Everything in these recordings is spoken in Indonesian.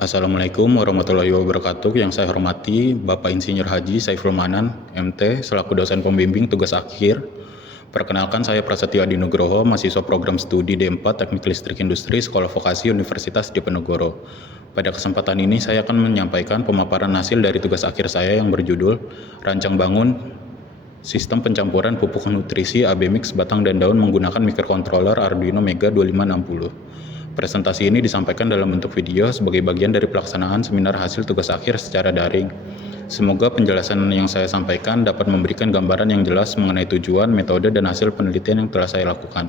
Assalamualaikum warahmatullahi wabarakatuh. Yang saya hormati Bapak Insinyur Haji Saiful Manan, MT, selaku dosen pembimbing tugas akhir. Perkenalkan, saya Prasetyo Adi Nugroho, mahasiswa program studi D4 Teknik Listrik Industri Sekolah Vokasi Universitas Diponegoro. Pada kesempatan ini saya akan menyampaikan pemaparan hasil dari tugas akhir saya yang berjudul Rancang Bangun Sistem Pencampuran Pupuk Nutrisi AB Mix Batang dan Daun menggunakan Microcontroller Arduino Mega 2560. Presentasi ini disampaikan dalam bentuk video sebagai bagian dari pelaksanaan seminar hasil tugas akhir secara daring. Semoga penjelasan yang saya sampaikan dapat memberikan gambaran yang jelas mengenai tujuan, metode, dan hasil penelitian yang telah saya lakukan.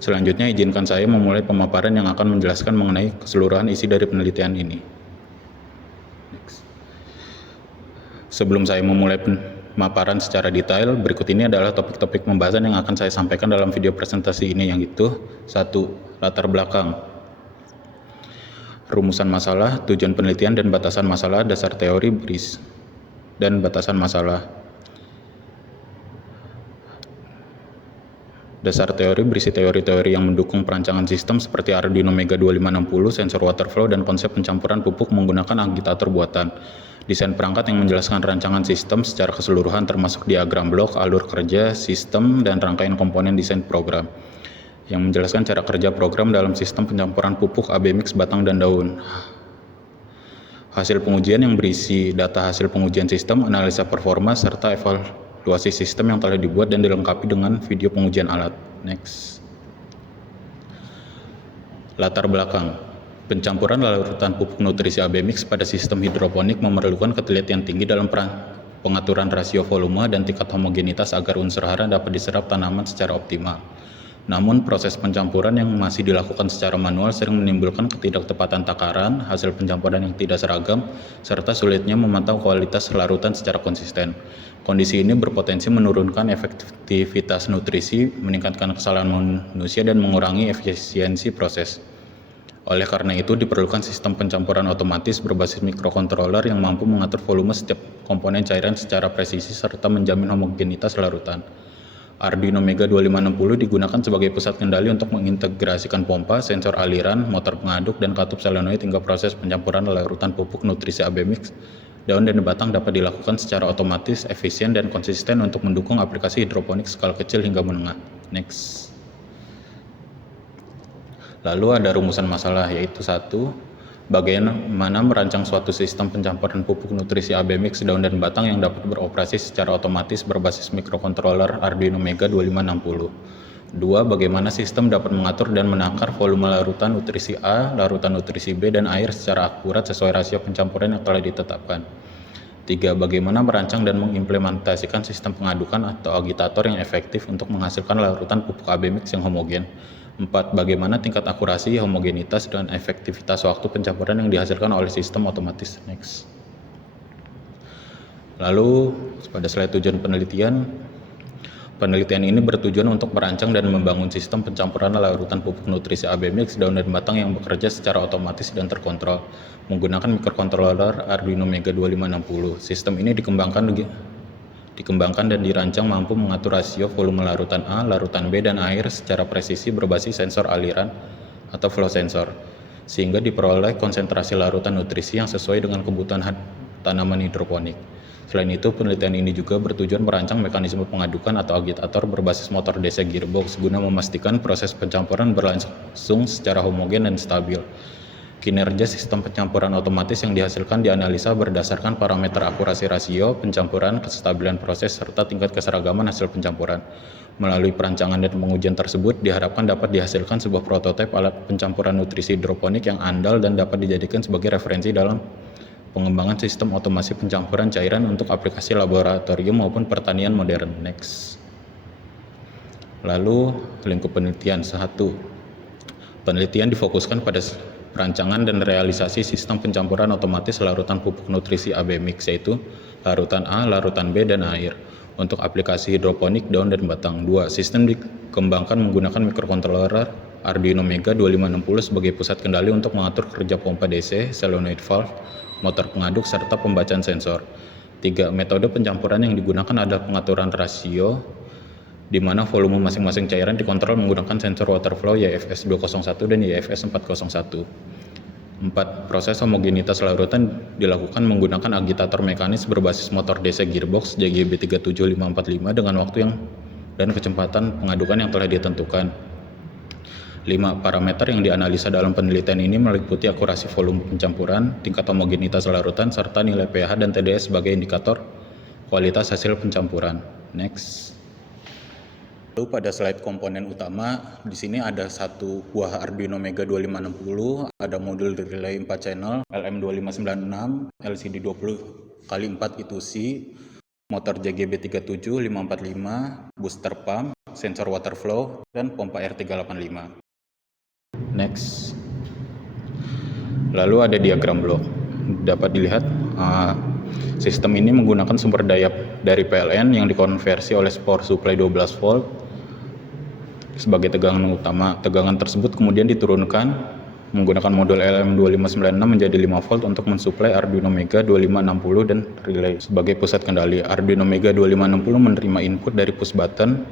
Selanjutnya, izinkan saya memulai pemaparan yang akan menjelaskan mengenai keseluruhan isi dari penelitian ini. Sebelum saya memulai pemaparan secara detail, berikut ini adalah topik-topik pembahasan yang akan saya sampaikan dalam video presentasi ini, yaitu 1. Latar belakang, rumusan masalah, tujuan penelitian dan batasan masalah, dasar teori dan batasan masalah. Dasar teori berisi teori-teori yang mendukung perancangan sistem seperti Arduino Mega 2560, sensor water flow, dan konsep pencampuran pupuk menggunakan agitator buatan. Desain perangkat yang menjelaskan rancangan sistem secara keseluruhan termasuk diagram blok, alur kerja, sistem, dan rangkaian komponen desain program. Yang menjelaskan cara kerja program dalam sistem pencampuran pupuk AB Mix Batang dan Daun. Hasil pengujian yang berisi data hasil pengujian sistem, analisa performa, serta evaluasi sistem yang telah dibuat dan dilengkapi dengan video pengujian alat. Next. Latar belakang. Pencampuran larutan pupuk nutrisi AB Mix pada sistem hidroponik memerlukan ketelitian tinggi dalam pengaturan rasio volume dan tingkat homogenitas agar unsur hara dapat diserap tanaman secara optimal. Namun, proses pencampuran yang masih dilakukan secara manual sering menimbulkan ketidaktepatan takaran, hasil pencampuran yang tidak seragam, serta sulitnya memantau kualitas larutan secara konsisten. Kondisi ini berpotensi menurunkan efektivitas nutrisi, meningkatkan kesalahan manusia, dan mengurangi efisiensi proses. Oleh karena itu, diperlukan sistem pencampuran otomatis berbasis microcontroller yang mampu mengatur volume setiap komponen cairan secara presisi serta menjamin homogenitas larutan. Arduino Mega 2560 digunakan sebagai pusat kendali untuk mengintegrasikan pompa, sensor aliran, motor pengaduk, dan katup solenoid hingga proses pencampuran larutan pupuk nutrisi AB Mix daun dan batang dapat dilakukan secara otomatis, efisien, dan konsisten untuk mendukung aplikasi hidroponik skala kecil hingga menengah. Next. Lalu ada rumusan masalah, yaitu 1. Bagaimana merancang suatu sistem pencampuran pupuk nutrisi AB Mix daun dan batang yang dapat beroperasi secara otomatis berbasis microcontroller Arduino Mega 2560. 2. Bagaimana sistem dapat mengatur dan menakar volume larutan nutrisi A, larutan nutrisi B, dan air secara akurat sesuai rasio pencampuran yang telah ditetapkan. 3. Bagaimana merancang dan mengimplementasikan sistem pengadukan atau agitator yang efektif untuk menghasilkan larutan pupuk AB Mix yang homogen. 4. Bagaimana tingkat akurasi, homogenitas, dan efektivitas waktu pencampuran yang dihasilkan oleh sistem otomatis. Next. Lalu pada slide tujuan penelitian ini bertujuan untuk merancang dan membangun sistem pencampuran larutan pupuk nutrisi AB Mix daun dan batang yang bekerja secara otomatis dan terkontrol menggunakan microcontroller Arduino Mega 2560. Sistem ini dikembangkan dan dirancang mampu mengatur rasio volume larutan A, larutan B, dan air secara presisi berbasis sensor aliran atau flow sensor, sehingga diperoleh konsentrasi larutan nutrisi yang sesuai dengan kebutuhan tanaman hidroponik. Selain itu, penelitian ini juga bertujuan merancang mekanisme pengadukan atau agitator berbasis motor DC gearbox guna memastikan proses pencampuran berlangsung secara homogen dan stabil. Kinerja sistem pencampuran otomatis yang dihasilkan dianalisa berdasarkan parameter akurasi rasio, pencampuran, kestabilan proses, serta tingkat keseragaman hasil pencampuran. Melalui perancangan dan pengujian tersebut, diharapkan dapat dihasilkan sebuah prototipe alat pencampuran nutrisi hidroponik yang andal dan dapat dijadikan sebagai referensi dalam pengembangan sistem otomasi pencampuran cairan untuk aplikasi laboratorium maupun pertanian modern. Next. Lalu, lingkup penelitian 1. Penelitian difokuskan pada perancangan dan realisasi sistem pencampuran otomatis larutan pupuk nutrisi AB Mix, yaitu larutan A, larutan B, dan air untuk aplikasi hidroponik daun dan batang. 2. Sistem dikembangkan menggunakan microcontroller Arduino Mega 2560 sebagai pusat kendali untuk mengatur kerja pompa DC, solenoid valve, motor pengaduk, serta pembacaan sensor. 3. Metode pencampuran yang digunakan adalah pengaturan rasio, di mana volume masing-masing cairan dikontrol menggunakan sensor water flow YFS 201 dan YFS 401. 4. Proses homogenitas larutan dilakukan menggunakan agitator mekanis berbasis motor DC gearbox JGB 37545 dengan waktu dan kecepatan pengadukan yang telah ditentukan. 5. Parameter yang dianalisa dalam penelitian ini meliputi akurasi volume pencampuran, tingkat homogenitas larutan, serta nilai pH dan TDS sebagai indikator kualitas hasil pencampuran. Next. Lalu pada slide komponen utama, di sini ada satu buah Arduino Mega 2560, ada modul relay 4 channel, LM2596, LCD 20x4 I2C, motor JGB 37545, booster pump, sensor water flow, dan pompa R385. Next. Lalu ada diagram blok. Dapat dilihat sistem ini menggunakan sumber daya dari PLN yang dikonversi oleh power supply 12 volt sebagai tegangan utama. Tegangan tersebut kemudian diturunkan menggunakan modul LM2596 menjadi 5 volt untuk mensuplai Arduino Mega 2560 dan relay sebagai pusat kendali. Arduino Mega 2560 menerima input dari push button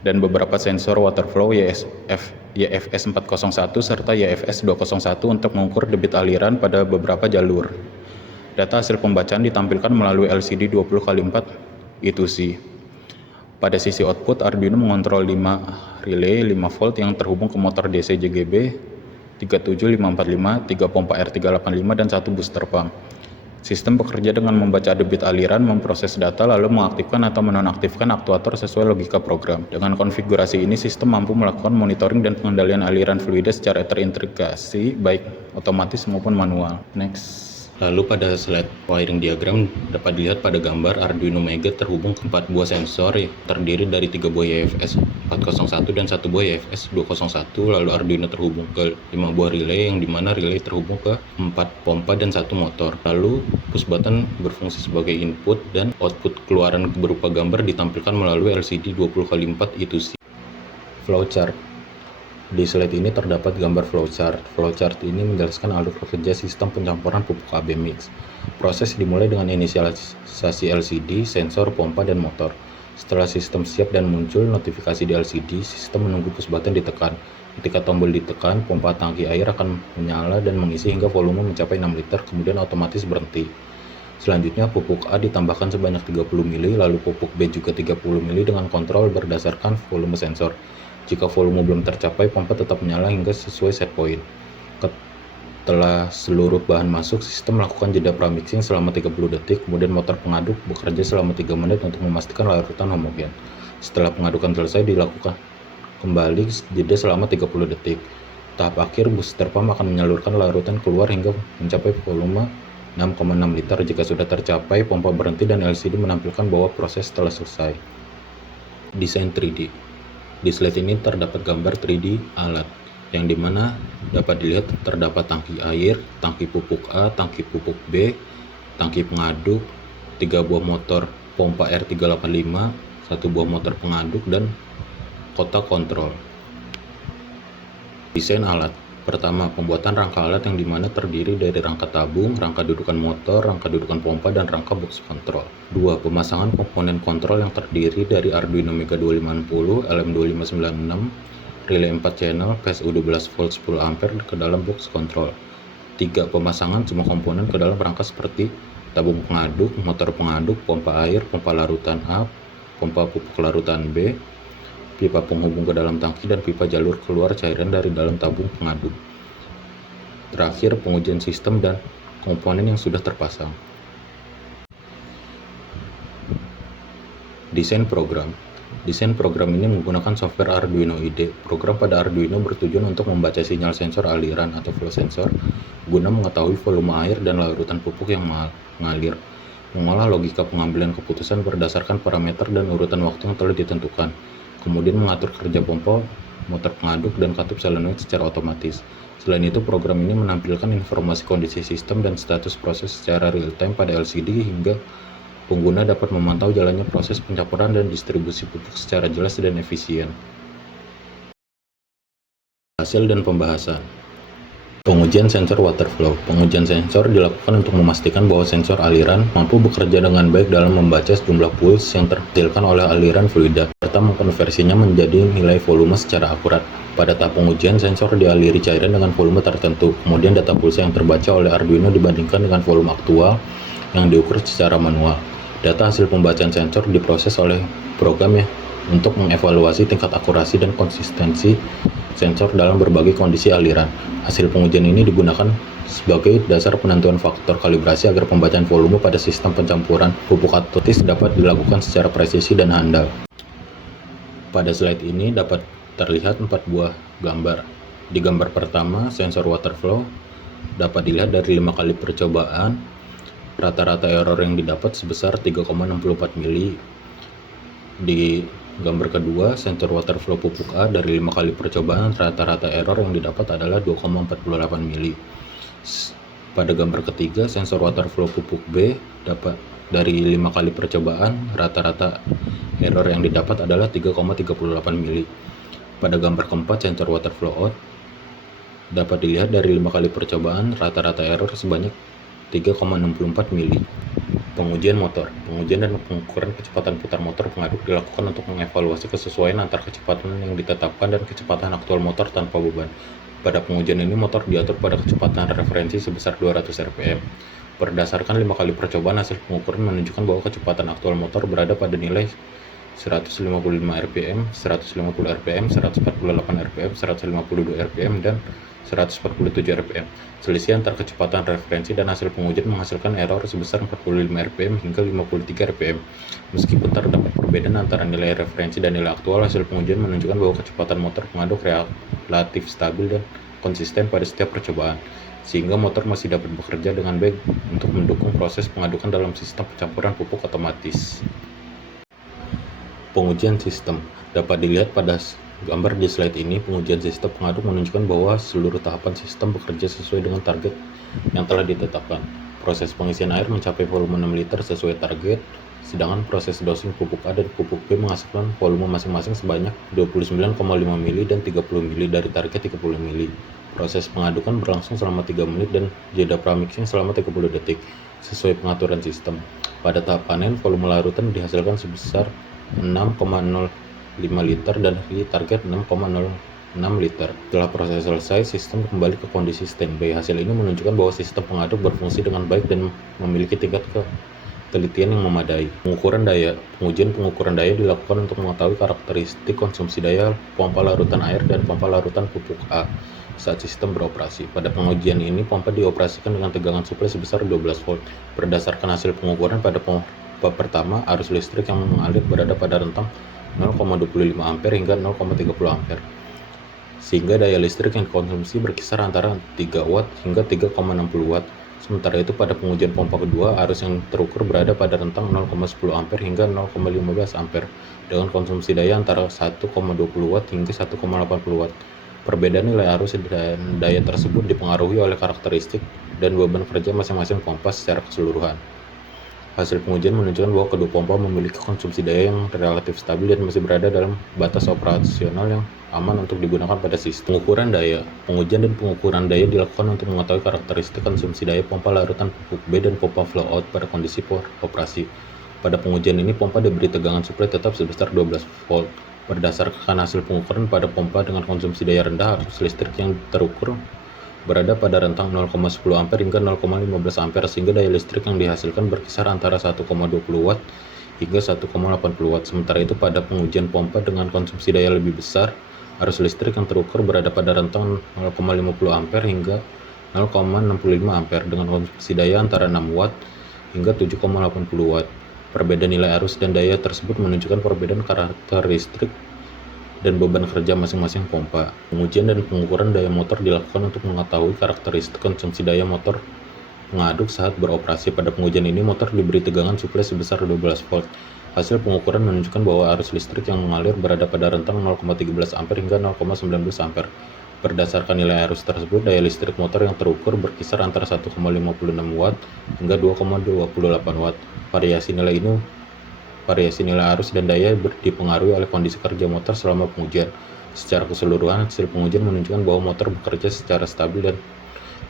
dan beberapa sensor water flow YFS 401 serta YFS 201 untuk mengukur debit aliran pada beberapa jalur. Data hasil pembacaan ditampilkan melalui LCD 20x4 I2C. Pada sisi output, Arduino mengontrol 5 relay 5 volt yang terhubung ke motor DC JGB 37545, 3 pompa R385, dan 1 booster pump. Sistem bekerja dengan membaca debit aliran, memproses data, lalu mengaktifkan atau menonaktifkan aktuator sesuai logika program. Dengan konfigurasi ini, sistem mampu melakukan monitoring dan pengendalian aliran fluida secara terintegrasi, baik otomatis maupun manual. Next. Lalu pada slide wiring diagram dapat dilihat pada gambar Arduino Mega terhubung ke 4 buah sensor terdiri dari 3 buah YFS 401 dan 1 buah YFS 201. Lalu Arduino terhubung ke 5 buah relay yang dimana relay terhubung ke 4 pompa dan 1 motor. Lalu push button berfungsi sebagai input dan output keluaran berupa gambar ditampilkan melalui LCD 20x4 I2C. Flowchart. Di slide ini terdapat gambar flowchart. Flowchart ini menjelaskan alur kerja sistem pencampuran pupuk AB mix. Proses dimulai dengan inisialisasi LCD, sensor, pompa, dan motor. Setelah sistem siap dan muncul notifikasi di LCD, sistem menunggu push button ditekan. Ketika tombol ditekan, pompa tangki air akan menyala dan mengisi hingga volume mencapai 6 liter, kemudian otomatis berhenti. Selanjutnya pupuk A ditambahkan sebanyak 30 ml, lalu pupuk B juga 30 ml dengan kontrol berdasarkan volume sensor. Jika volume belum tercapai, pompa tetap menyala hingga sesuai set point. Setelah seluruh bahan masuk, sistem melakukan jeda premixing selama 30 detik, kemudian motor pengaduk bekerja selama 3 menit untuk memastikan larutan homogen. Setelah pengadukan selesai, dilakukan kembali jeda selama 30 detik. Tahap akhir, booster pump akan menyalurkan larutan keluar hingga mencapai volume 6,6 liter. Jika sudah tercapai, pompa berhenti dan LCD menampilkan bahwa proses telah selesai. Desain 3D. Di slide ini terdapat gambar 3D alat, yang dimana dapat dilihat terdapat tangki air, tangki pupuk A, tangki pupuk B, tangki pengaduk, 3 buah motor pompa R385, 1 buah motor pengaduk, dan kotak kontrol. Desain alat. Pertama, pembuatan rangka alat yang dimana terdiri dari rangka tabung, rangka dudukan motor, rangka dudukan pompa, dan rangka box kontrol. 2. Pemasangan komponen kontrol yang terdiri dari Arduino Mega 2560, LM2596, relay 4 channel, PSU 12 volt 10 ampere ke dalam box kontrol. 3. Pemasangan semua komponen ke dalam rangka seperti tabung pengaduk, motor pengaduk, pompa air, pompa larutan A, pompa pupuk larutan B, pipa penghubung ke dalam tangki, dan pipa jalur keluar cairan dari dalam tabung pengaduk. Terakhir, pengujian sistem dan komponen yang sudah terpasang. Desain program. Desain program ini menggunakan software Arduino IDE. Program pada Arduino bertujuan untuk membaca sinyal sensor aliran atau flow sensor guna mengetahui volume air dan larutan pupuk yang mengalir, mengolah logika pengambilan keputusan berdasarkan parameter dan urutan waktu yang telah ditentukan, kemudian mengatur kerja pompa, motor pengaduk, dan katup solenoid secara otomatis. Selain itu, program ini menampilkan informasi kondisi sistem dan status proses secara real-time pada LCD hingga pengguna dapat memantau jalannya proses pencampuran dan distribusi pupuk secara jelas dan efisien. Hasil dan pembahasan. Pengujian sensor water flow. Pengujian sensor dilakukan untuk memastikan bahwa sensor aliran mampu bekerja dengan baik dalam membaca sejumlah pulse yang terhasilkan oleh aliran fluida, serta mengkonversinya menjadi nilai volume secara akurat. Pada tahap pengujian, sensor dialiri cairan dengan volume tertentu. Kemudian data pulsa yang terbaca oleh Arduino dibandingkan dengan volume aktual yang diukur secara manual. Data hasil pembacaan sensor diproses oleh program untuk mengevaluasi tingkat akurasi dan konsistensi sensor dalam berbagai kondisi aliran. Hasil pengujian ini digunakan sebagai dasar penentuan faktor kalibrasi agar pembacaan volume pada sistem pencampuran pupuk otomatis dapat dilakukan secara presisi dan handal. Pada slide ini dapat terlihat 4 buah gambar. Di gambar pertama, sensor water flow dapat dilihat dari 5 kali percobaan. Rata-rata error yang didapat sebesar 3,64 mili. Di gambar kedua, sensor water flow pupuk A dari 5 kali percobaan, rata-rata error yang didapat adalah 2,48 mili. Pada gambar ketiga, sensor water flow pupuk B dapat dari 5 kali percobaan, rata-rata error yang didapat adalah 3,38 mili. Pada gambar keempat, sensor water flow out dapat dilihat dari 5 kali percobaan, rata-rata error sebanyak 3,64 mili. Pengujian motor. Pengujian dan pengukuran kecepatan putar motor pengaduk dilakukan untuk mengevaluasi kesesuaian antara kecepatan yang ditetapkan dan kecepatan aktual motor tanpa beban. Pada pengujian ini, motor diatur pada kecepatan referensi sebesar 200 rpm. Berdasarkan 5 kali percobaan, hasil pengukuran menunjukkan bahwa kecepatan aktual motor berada pada nilai 155 rpm, 150 rpm, 148 rpm, 152 rpm, dan 147 rpm. Selisih antara kecepatan referensi dan hasil pengujian menghasilkan error sebesar 45 rpm hingga 53 rpm. Meskipun terdapat perbedaan antara nilai referensi dan nilai aktual, hasil pengujian menunjukkan bahwa kecepatan motor pengaduk relatif stabil dan konsisten pada setiap percobaan, sehingga motor masih dapat bekerja dengan baik untuk mendukung proses pengadukan dalam sistem pencampuran pupuk otomatis. Pengujian sistem dapat dilihat pada gambar di slide ini. Pengujian sistem pengaduk menunjukkan bahwa seluruh tahapan sistem bekerja sesuai dengan target yang telah ditetapkan. Proses pengisian air mencapai volume 6 liter sesuai target, sedangkan proses dosing pupuk A dan pupuk B menghasilkan volume masing-masing sebanyak 29,5 mili dan 30 mili dari target 30 mili. Proses pengadukan berlangsung selama 3 menit dan jeda premixing selama 30 detik sesuai pengaturan sistem. Pada tahap panen, volume larutan dihasilkan sebesar 6,05 liter dan dari target 6,06 liter. Setelah proses selesai, sistem kembali ke kondisi standby. Hasil ini menunjukkan bahwa sistem pengaduk berfungsi dengan baik dan memiliki tingkat ketelitian yang memadai. Pengukuran daya. Pengukuran daya dilakukan untuk mengetahui karakteristik konsumsi daya pompa larutan air dan pompa larutan pupuk A saat sistem beroperasi. Pada pengujian ini, pompa dioperasikan dengan tegangan suplai sebesar 12 volt. Berdasarkan hasil pengukuran pada pompa pertama, arus listrik yang mengalir berada pada rentang 0,25 ampere hingga 0,30 ampere, sehingga daya listrik yang dikonsumsi berkisar antara 3 watt hingga 3,60 watt. Sementara itu, pada pengujian pompa kedua, arus yang terukur berada pada rentang 0,10 ampere hingga 0,15 ampere dengan konsumsi daya antara 1,20 watt hingga 1,80 watt. Perbedaan nilai arus dan daya tersebut dipengaruhi oleh karakteristik dan beban kerja masing-masing pompa secara keseluruhan. Hasil pengujian menunjukkan bahwa kedua pompa memiliki konsumsi daya yang relatif stabil dan masih berada dalam batas operasional yang aman untuk digunakan pada sistem. Pengukuran daya. Pengujian dan pengukuran daya dilakukan untuk mengetahui karakteristik konsumsi daya pompa larutan pupuk B dan pompa flow out pada kondisi operasi. Pada pengujian ini, pompa diberi tegangan suplai tetap sebesar 12 volt. Berdasarkan hasil pengukuran pada pompa dengan konsumsi daya rendah, arus listrik yang terukur berada pada rentang 0,10 ampere hingga 0,15 ampere, sehingga daya listrik yang dihasilkan berkisar antara 1,20 watt hingga 1,80 watt. Sementara itu, pada pengujian pompa dengan konsumsi daya lebih besar, arus listrik yang terukur berada pada rentang 0,50 ampere hingga 0,65 ampere dengan konsumsi daya antara 6 watt hingga 7,80 watt. Perbedaan nilai arus dan daya tersebut menunjukkan perbedaan karakteristik dan beban kerja masing-masing pompa. Pengujian dan pengukuran daya motor dilakukan untuk mengetahui karakteristik konsumsi daya motor pengaduk saat beroperasi. Pada pengujian ini, motor diberi tegangan suplai sebesar 12 volt. Hasil pengukuran menunjukkan bahwa arus listrik yang mengalir berada pada rentang 0,13 ampere hingga 0,19 ampere. Berdasarkan nilai arus tersebut, daya listrik motor yang terukur berkisar antara 1,56 watt hingga 2,28 watt. Variasi nilai arus dan daya dipengaruhi oleh kondisi kerja motor selama pengujian. Secara keseluruhan, hasil pengujian menunjukkan bahwa motor bekerja secara stabil dan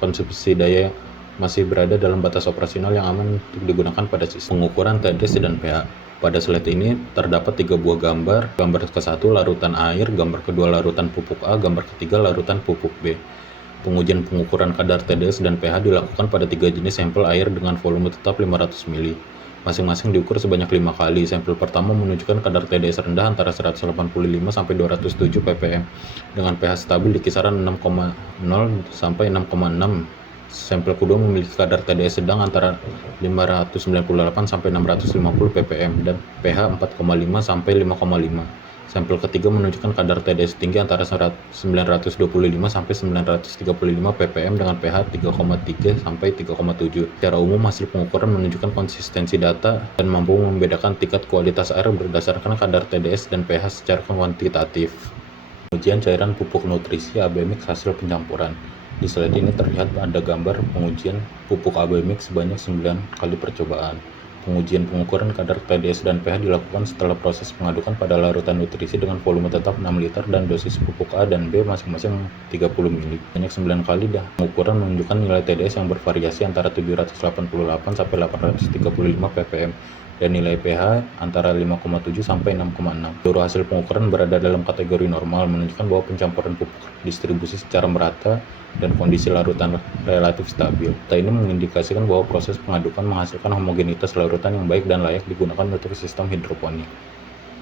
konsumsi daya masih berada dalam batas operasional yang aman untuk digunakan pada sistem. Pengukuran TDS dan pH. Pada slide ini terdapat 3 buah gambar. Gambar ke-1 larutan air, gambar kedua larutan pupuk A, gambar ketiga larutan pupuk B. Pengujian pengukuran kadar TDS dan pH dilakukan pada 3 jenis sampel air dengan volume tetap 500 ml. Masing-masing diukur sebanyak 5 kali. Sampel pertama menunjukkan kadar TDS rendah antara 185 sampai 207 ppm dengan pH stabil di kisaran 6,0 sampai 6,6. Sampel kedua memiliki kadar TDS sedang antara 598 sampai 650 ppm dan pH 4,5 sampai 5,5. Sampel ketiga menunjukkan kadar TDS tinggi antara 925 sampai 935 ppm dengan pH 3,3 sampai 3,7. Secara umum, hasil pengukuran menunjukkan konsistensi data dan mampu membedakan tingkat kualitas air berdasarkan kadar TDS dan pH secara kuantitatif. Pengujian cairan pupuk nutrisi AB mix hasil pencampuran. Di slide ini terlihat ada gambar pengujian pupuk AB mix sebanyak 9 kali percobaan. Pengujian pengukuran kadar TDS dan pH dilakukan setelah proses pengadukan pada larutan nutrisi dengan volume tetap 6 liter dan dosis pupuk A dan B masing-masing 30 ml. Banyak 9 kali pengukuran menunjukkan nilai TDS yang bervariasi antara 788 sampai 835 ppm dan nilai pH antara 5,7 sampai 6,6. Seluruh hasil pengukuran berada dalam kategori normal, menunjukkan bahwa pencampuran pupuk distribusi secara merata dan kondisi larutan relatif stabil. Data ini mengindikasikan bahwa proses pengadukan menghasilkan homogenitas larutan yang baik dan layak digunakan untuk sistem hidroponik.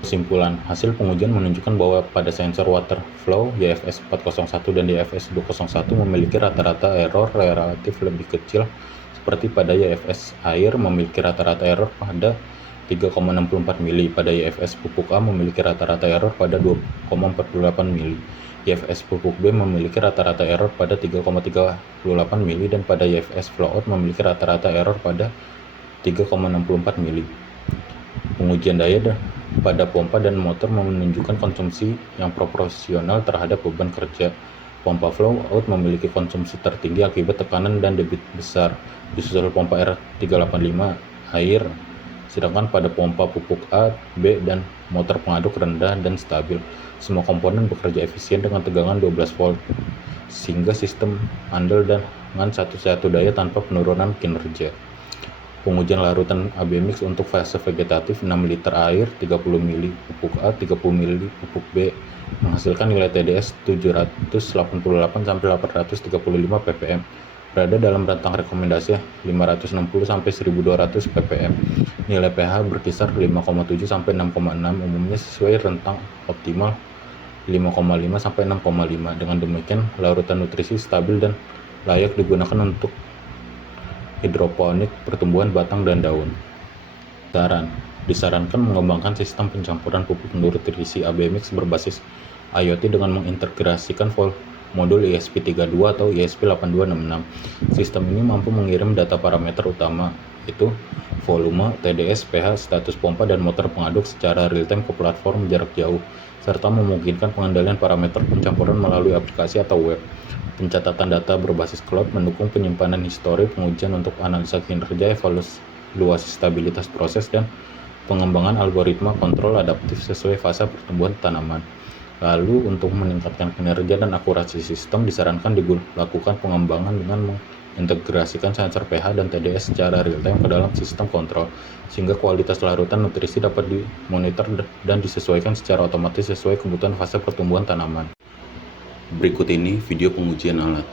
Kesimpulan, hasil pengujian menunjukkan bahwa pada sensor water flow YFS 401 dan YFS 201 memiliki rata-rata error relatif lebih kecil, seperti pada YFS air memiliki rata-rata error pada 3,64 mili, pada YFS pupuk A memiliki rata-rata error pada 2,48 mili. YFS pupuk B memiliki rata-rata error pada 3,38 mili dan pada YFS flowout memiliki rata-rata error pada 3,64 mili. Pengujian daya pada pompa dan motor menunjukkan konsumsi yang proporsional terhadap beban kerja. Pompa flowout memiliki konsumsi tertinggi akibat tekanan dan debit besar, disusul pompa R385 air, sedangkan pada pompa pupuk A, B, dan motor pengaduk rendah dan stabil. Semua komponen bekerja efisien dengan tegangan 12 volt, sehingga sistem andal dengan satu daya tanpa penurunan kinerja. Pengujian larutan AB mix untuk fase vegetatif 6 liter air, 30 ml pupuk A, 30 ml pupuk B menghasilkan nilai TDS 788 sampai 835 ppm. Berada dalam rentang rekomendasi 560 sampai 1200 ppm. Nilai pH berkisar 5,7 sampai 6,6, umumnya sesuai rentang optimal 5,5 sampai 6,5. Dengan demikian, larutan nutrisi stabil dan layak digunakan untuk hidroponik pertumbuhan batang dan daun. Saran: disarankan mengembangkan sistem pencampuran pupuk nutrisi AB mix berbasis IoT dengan mengintegrasikan modul ESP32 atau ESP8266. Sistem ini mampu mengirim data parameter utama, yaitu volume, TDS, pH, status pompa, dan motor pengaduk secara real-time ke platform jarak jauh, serta memungkinkan pengendalian parameter pencampuran melalui aplikasi atau web. Pencatatan data berbasis cloud mendukung penyimpanan histori pengujian untuk analisa kinerja, evaluasi stabilitas proses, dan pengembangan algoritma kontrol adaptif sesuai fase pertumbuhan tanaman. Lalu, untuk meningkatkan kinerja dan akurasi sistem, disarankan dilakukan pengembangan dengan mengintegrasikan sensor pH dan TDS secara real-time ke dalam sistem kontrol, sehingga kualitas larutan nutrisi dapat dimonitor dan disesuaikan secara otomatis sesuai kebutuhan fase pertumbuhan tanaman. Berikut ini video pengujian alat.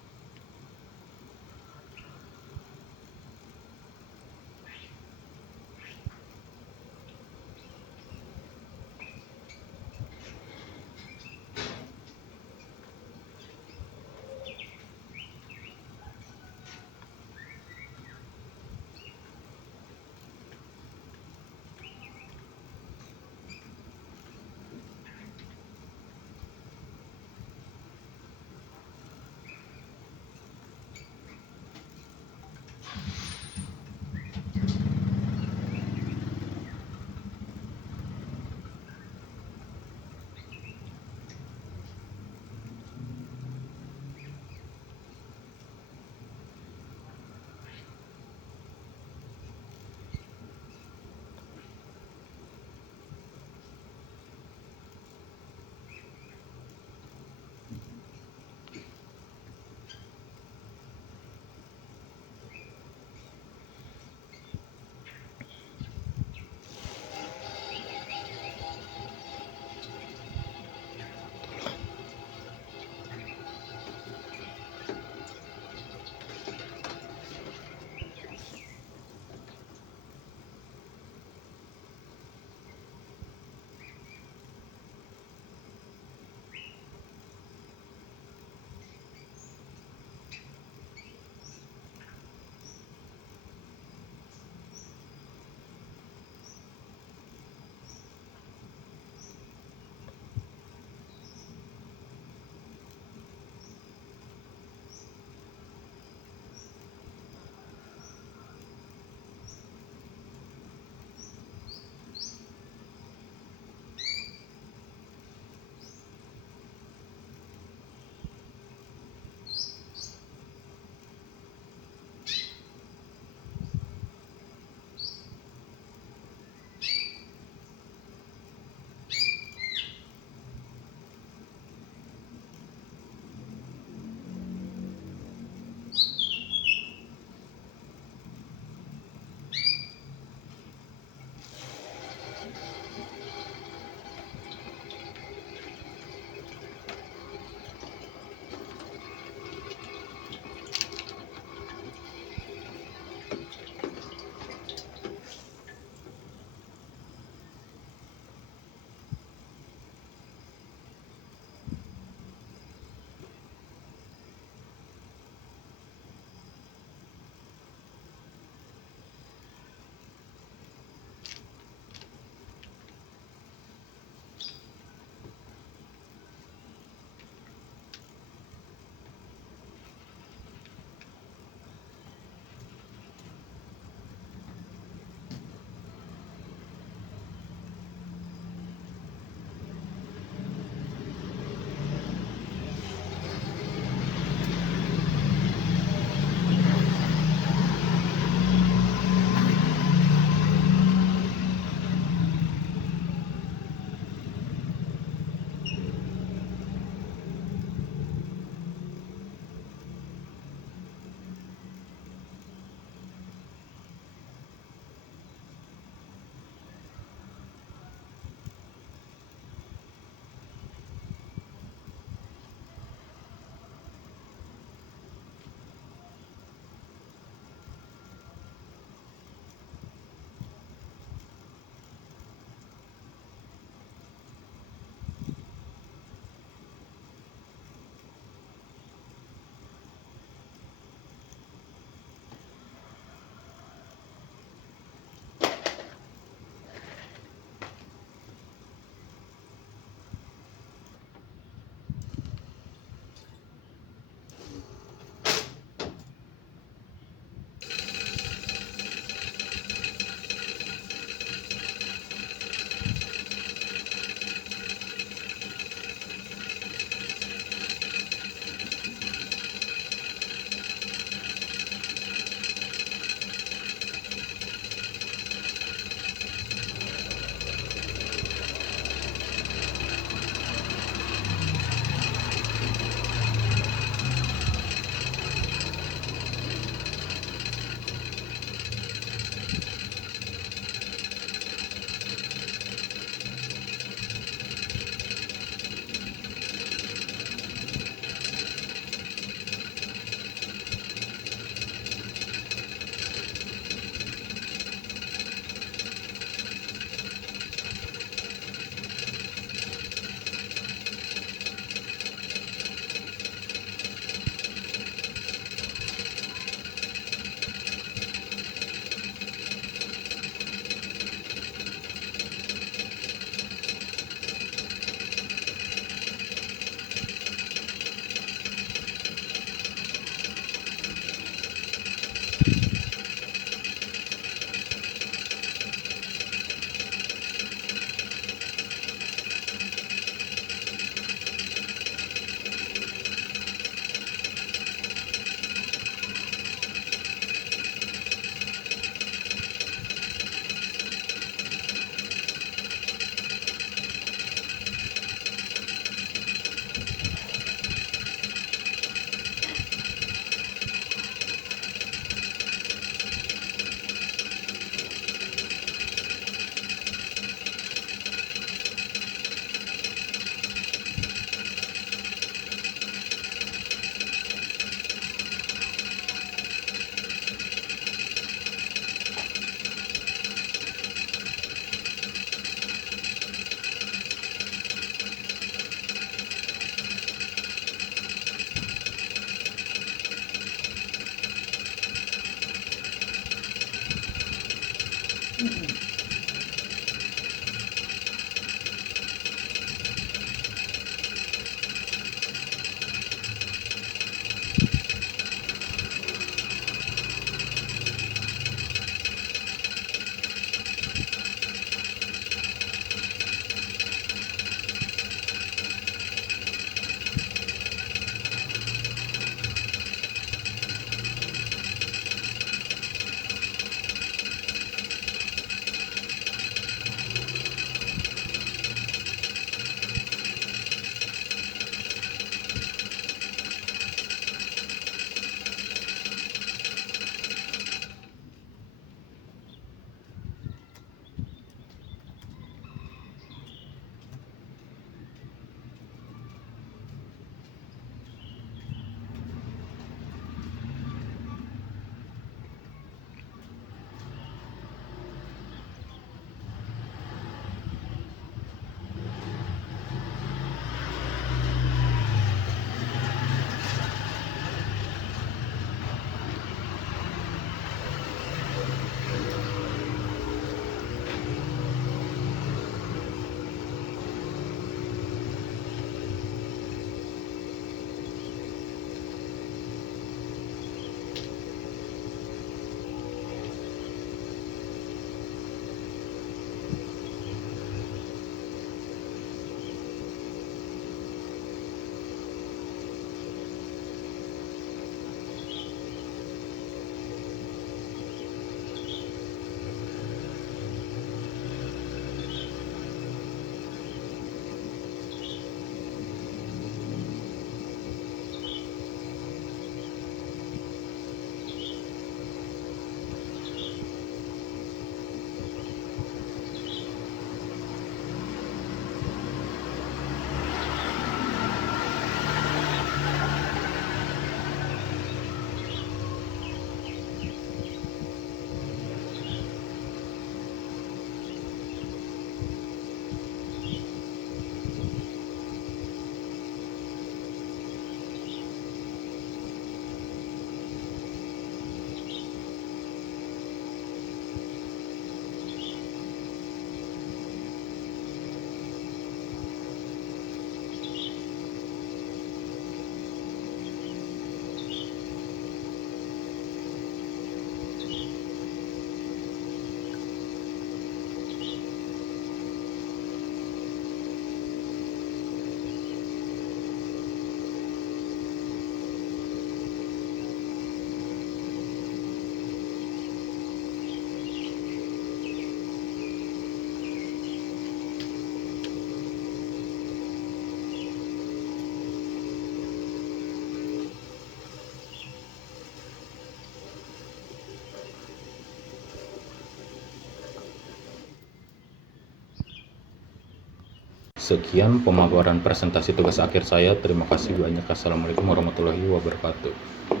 Sekian pemaparan presentasi tugas akhir saya. Terima kasih banyak. Assalamualaikum warahmatullahi wabarakatuh.